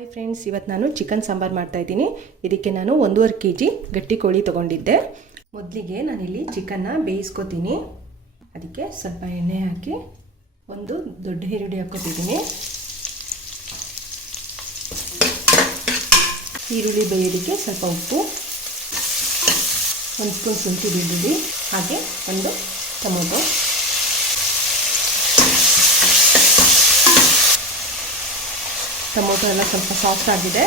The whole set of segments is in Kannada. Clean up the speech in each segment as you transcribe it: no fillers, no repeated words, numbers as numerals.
ಹಾಯ್ ಫ್ರೆಂಡ್ಸ್, ಇವತ್ತು ನಾನು ಚಿಕನ್ ಸಾಂಬಾರು ಮಾಡ್ತಾಯಿದ್ದೀನಿ. ಇದಕ್ಕೆ ನಾನು 1.5 kg ಗಟ್ಟಿ ಕೋಳಿ ತೊಗೊಂಡಿದ್ದೆ. ಮೊದಲಿಗೆ ನಾನಿಲ್ಲಿ ಚಿಕನ್ನ ಬೇಯಿಸ್ಕೊತೀನಿ. ಅದಕ್ಕೆ ಸ್ವಲ್ಪ ಎಣ್ಣೆ ಹಾಕಿ ಒಂದು ದೊಡ್ಡ ಈರುಳ್ಳಿ ಹಾಕ್ಕೊತಿದ್ದೀನಿ. ಈರುಳ್ಳಿ ಬೇಯೋದಕ್ಕೆ ಸ್ವಲ್ಪ ಉಪ್ಪು, 1 ಸ್ಪೂನ್ ಶುಂಠಿ ಬೆಳ್ಳುಳ್ಳಿ, ಹಾಗೆ ಒಂದು ಟೊಮೊಟೊ. ಟೊಮೊಟೊ ಎಲ್ಲ ಸ್ವಲ್ಪ ಸಾಫ್ಟ್ ಆಗಿದೆ.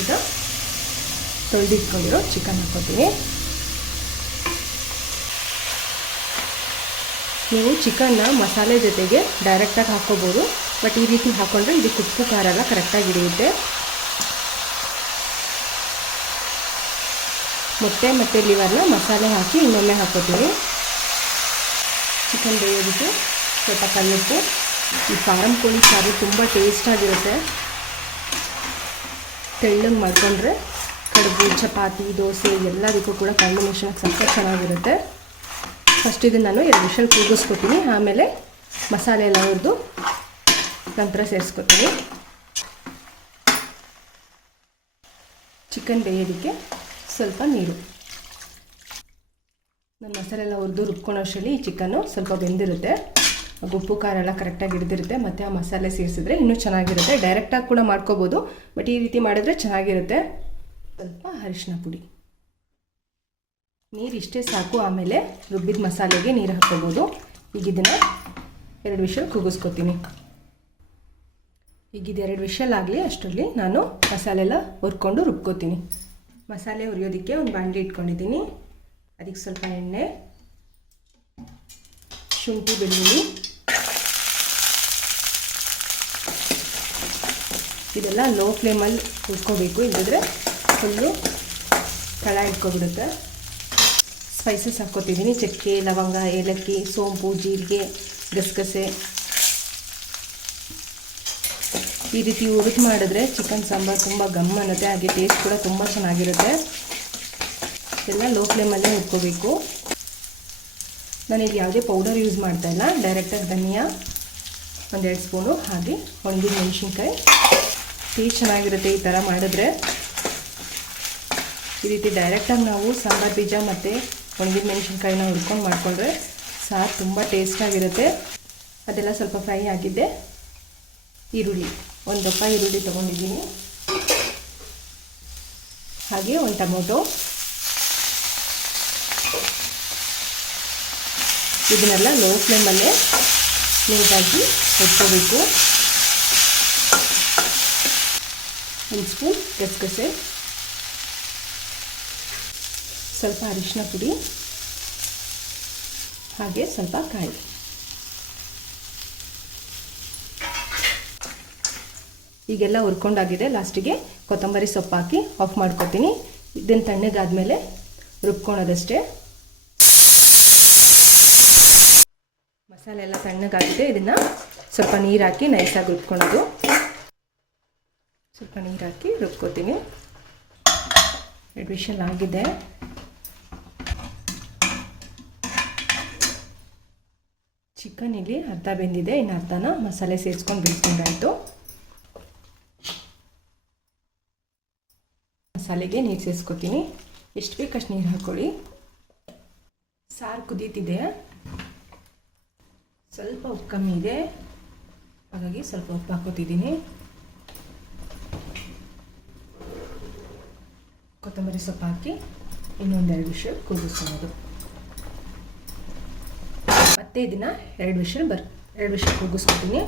ಈಗ ತೊಳೆದಿಟ್ಕೊಂಡಿರೋ ಚಿಕನ್ ಹಾಕ್ಕೊತೀನಿ. ನೀವು ಚಿಕನ್ನ ಮಸಾಲೆ ಜೊತೆಗೆ ಡೈರೆಕ್ಟಾಗಿ ಹಾಕ್ಕೋಬೋದು, ಬಟ್ ಈ ರೀತಿ ಹಾಕ್ಕೊಂಡ್ರೆ ಇದಕ್ಕೆ ಉಪ್ಪು ಖಾರ ಎಲ್ಲ ಕರೆಕ್ಟಾಗಿ ಹಿಡಿಯುತ್ತೆ. ಮೊಟ್ಟೆ ಮತ್ತು ಲಿವರ್ನ ಮಸಾಲೆ ಹಾಕಿ ಇನ್ನೊಮ್ಮೆ ಹಾಕ್ಕೋತೀನಿ. ಚಿಕನ್ ಬೇಯೋದಕ್ಕೆ ಸ್ವಲ್ಪ ಕಲ್ಲುಪ್ಪು. ಈ ಫಾರಮ್ ಕೋಳಿ ಸಾರು ತುಂಬ ಟೇಸ್ಟಾಗಿರುತ್ತೆ. ತೆಳ್ಳಗೆ ಮಾಡಿಕೊಂಡ್ರೆ ಕಡುಬು, ಚಪಾತಿ, ದೋಸೆ ಎಲ್ಲದಕ್ಕೂ ಕೂಡ ಕಾಂಬಿನೇಷನ್ ಸಖತ್ ಚೆನ್ನಾಗಿರುತ್ತೆ. ಫಸ್ಟ್ ಇದನ್ನು ನಾನು 2 ವಿಷಲ್ ಕೂಗಿಸ್ಕೊತೀನಿ. ಆಮೇಲೆ ಮಸಾಲೆ ಎಲ್ಲ ಹುರಿದು ನಂತರ ಸೇರಿಸ್ಕೊತೀನಿ. ಚಿಕನ್ ಬೇಯೋದಕ್ಕೆ ಸ್ವಲ್ಪ ನೀರು. ನಾನು ಮಸಾಲೆ ಎಲ್ಲ ಹುರಿದು ರುಬ್ಕೊಳ್ಳೋಷ್ಟರಲ್ಲಿ ಈ ಚಿಕನ್ನು ಸ್ವಲ್ಪ ಬೆಂದಿರುತ್ತೆ. ಉಪ್ಪು ಖಾರ ಎಲ್ಲ ಕರೆಕ್ಟಾಗಿ ಹಿಡಿದಿರುತ್ತೆ. ಮತ್ತು ಆ ಮಸಾಲೆ ಸೇರಿಸಿದ್ರೆ ಇನ್ನೂ ಚೆನ್ನಾಗಿರುತ್ತೆ. ಡೈರೆಕ್ಟಾಗಿ ಕೂಡ ಮಾಡ್ಕೋಬೋದು, ಬಟ್ ಈ ರೀತಿ ಮಾಡಿದ್ರೆ ಚೆನ್ನಾಗಿರುತ್ತೆ. ಸ್ವಲ್ಪ ಅರಿಶಿನ ಪುಡಿ, ನೀರು ಇಷ್ಟೇ ಸಾಕು. ಆಮೇಲೆ ರುಬ್ಬಿದ ಮಸಾಲೆಗೆ ನೀರು ಹಾಕ್ಕೋಬೋದು. ಈಗ ಇದನ್ನು 2 ವಿಷಲ್ ಕೂಗಿಸ್ಕೊತೀನಿ. ಈಗ ಇದು 2 ವಿಷಲ್ ಆಗಲಿ, ಅಷ್ಟರಲ್ಲಿ ನಾನು ಮಸಾಲೆ ಎಲ್ಲ ಹುರ್ಕೊಂಡು ರುಬ್ಕೋತೀನಿ. ಮಸಾಲೆ ಹುರಿಯೋದಕ್ಕೆ ಒಂದು ಬಾಣಲಿ ಇಟ್ಕೊಂಡಿದ್ದೀನಿ. ಅದಕ್ಕೆ ಸ್ವಲ್ಪ ಎಣ್ಣೆ, ಶುಂಠಿ ಬೆಳ್ಳುಳ್ಳಿ, ಇದೆಲ್ಲ ಲೋ ಫ್ಲೇಮಲ್ಲಿ ಹುರ್ಕೋಬೇಕು, ಇಲ್ಲದಿದ್ರೆ ಫುಲ್ಲು ತಳ ಇಟ್ಕೊಬಿಡುತ್ತೆ. ಸ್ಪೈಸಸ್ ಹಾಕ್ಕೊತಿದ್ದೀನಿ. ಚಕ್ಕೆ, ಲವಂಗ, ಏಲಕ್ಕಿ, ಸೋಂಪು, ಜೀರಿಗೆ, ಗಸಗಸೆ. ಈ ರೀತಿ ಹುರಿದು ಮಾಡಿದ್ರೆ ಚಿಕನ್ ಸಾಂಬಾರು ತುಂಬ ಗಮ್ ಅನ್ನುತ್ತೆ. ಹಾಗೆ ಟೇಸ್ಟ್ ಕೂಡ ತುಂಬ ಚೆನ್ನಾಗಿರುತ್ತೆ. ಎಲ್ಲ ಲೋ ಫ್ಲೇಮಲ್ಲೇ ಹುರ್ಕೋಬೇಕು. ನಾನಿಲ್ಲಿ ಯಾವುದೇ ಪೌಡರ್ ಯೂಸ್ ಮಾಡ್ತಾಯಿಲ್ಲ. ಡೈರೆಕ್ಟಾಗಿ ಧನಿಯಾ 1-2 ಸ್ಪೂನು, ಹಾಗೆ ಒಣಗಿದ ಮೆಣಸಿನ್ಕಾಯಿ. ಟೇಸ್ಟ್ ಚೆನ್ನಾಗಿರುತ್ತೆ ಈ ಥರ ಮಾಡಿದ್ರೆ. ಈ ರೀತಿ ಡೈರೆಕ್ಟಾಗಿ ನಾವು ಸಾಂಬಾರು ಬೀಜ ಮತ್ತು ಒಣಗಿದ ಮೆಣಸಿನ್ಕಾಯಿನ ಹುರ್ಕೊಂಡು ಮಾಡಿಕೊಂಡ್ರೆ ಸಾರು ತುಂಬ ಟೇಸ್ಟಾಗಿರುತ್ತೆ. ಅದೆಲ್ಲ ಸ್ವಲ್ಪ ಫ್ರೈ ಆಗಿದ್ದೆ. ಈರುಳ್ಳಿ, 1 ದಪ್ಪ ಈರುಳ್ಳಿ ತೊಗೊಂಡಿದ್ದೀನಿ. ಹಾಗೆ 1 ಟೊಮೊಟೊ. ಇದನ್ನೆಲ್ಲ ಲೋ ಫ್ಲೇಮಲ್ಲೇ ನೀಟಾಗಿ ಹುರ್ಕೋಬೇಕು. 1 ಸ್ಪೂನ್ ಗಸಗಸೆ, ಸ್ವಲ್ಪ ಅರಿಶಿನ ಪುಡಿ, ಹಾಗೆ ಸ್ವಲ್ಪ ಕಾಯಿ. ಈಗೆಲ್ಲ ಹುರ್ಕೊಂಡಾಗಿದೆ. ಲಾಸ್ಟಿಗೆ ಕೊತ್ತಂಬರಿ ಸೊಪ್ಪು ಹಾಕಿ ಆಫ್ ಮಾಡ್ಕೊತೀನಿ. ಇದನ್ನು ತಣ್ಣಗಾದ್ಮೇಲೆ ರುಬ್ಕೊಳೋದಷ್ಟೇ. ಮಸಾಲೆ ಎಲ್ಲ ತಣ್ಣಗಾಗಿದೆ. ಇದನ್ನು ಸ್ವಲ್ಪ ನೀರು ಹಾಕಿ ನೈಸಾಗಿ ರುಬ್ಕೊಳೋದು. ಸ್ವಲ್ಪ ನೀರು ಹಾಕಿ ರುಬ್ಕೋತೀನಿ. 2 ವಿಷಲ್ ಆಗಿದೆ. ಚಿಕನ್ ಇಲ್ಲಿ ಅರ್ಧ ಬೆಂದಿದೆ. ಇನ್ನು ಅರ್ಧನ ಮಸಾಲೆ ಸೇರಿಸ್ಕೊಂಡು ಬೇಯಿಸ್ಕೊಂಡಾಯಿತು. ಮಸಾಲೆಗೆ ನೀರು ಸೇರಿಸ್ಕೊತೀನಿ. ಎಷ್ಟು ಬೇಕಷ್ಟು ನೀರು ಹಾಕ್ಕೊಳ್ಳಿ. ಸಾರು ಕುದೀತಿದೆ. ಸ್ವಲ್ಪ ಉಪ್ಪು ಕಮ್ಮಿ ಇದೆ, ಹಾಗಾಗಿ ಸ್ವಲ್ಪ ಉಪ್ಪು ಹಾಕೋತಿದ್ದೀನಿ. ಕೊತ್ತಂಬರಿ ಸೊಪ್ಪು ಹಾಕಿ ಇನ್ನೊಂದು 2 ವಿಷಲ್ ಕೂಗಿಸ್ಕೊಳ್ಳೋದು. ಮತ್ತೆ ಇದನ್ನು 2 ವಿಷಲ್ ಕೂಗಿಸ್ಕೊತೀನಿ.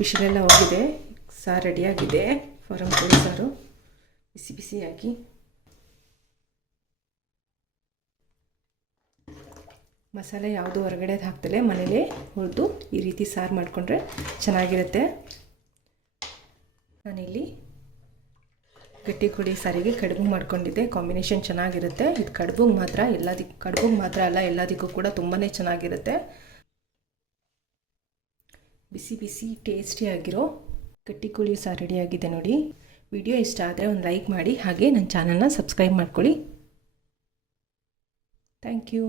ವಿಷಲೆಲ್ಲ ಹೋಗಿದೆ. ಸಾರು ರೆಡಿಯಾಗಿದೆ. ಫಾರಮ್ ಕೋಳಿ ಸಾರು ಬಿಸಿ ಬಿಸಿಯಾಗಿ. ಮಸಾಲೆ ಯಾವುದು ಹೊರಗಡೆ ಹಾಕ್ತಲೇ ಮನೇಲಿ ಹುರಿದು ಈ ರೀತಿ ಸಾರು ಮಾಡಿಕೊಂಡ್ರೆ ಚೆನ್ನಾಗಿರುತ್ತೆ. ನಾನಿಲ್ಲಿ ಗಟ್ಟಿ ಕೋಳಿ ಸಾರಿಗೆ ಕಡುಬು ಮಾಡ್ಕೊಂಡಿದ್ದೆ. ಕಾಂಬಿನೇಷನ್ ಚೆನ್ನಾಗಿರುತ್ತೆ. ಇದು ಕಡುಬುಗೆ ಮಾತ್ರ ಅಲ್ಲ, ಎಲ್ಲದಕ್ಕೂ ಕೂಡ ತುಂಬಾ ಚೆನ್ನಾಗಿರುತ್ತೆ. ಬಿಸಿ ಬಿಸಿ ಟೇಸ್ಟಿಯಾಗಿರೋ ಗಟ್ಟಿ ಕೋಳಿ ಸಾರು ರೆಡಿಯಾಗಿದೆ ನೋಡಿ. ವಿಡಿಯೋ ಇಷ್ಟ ಆದರೆ ಒಂದು ಲೈಕ್ ಮಾಡಿ, ಹಾಗೆ ನನ್ನ ಚಾನಲ್ನ ಸಬ್ಸ್ಕ್ರೈಬ್ ಮಾಡ್ಕೊಳ್ಳಿ. Thank you.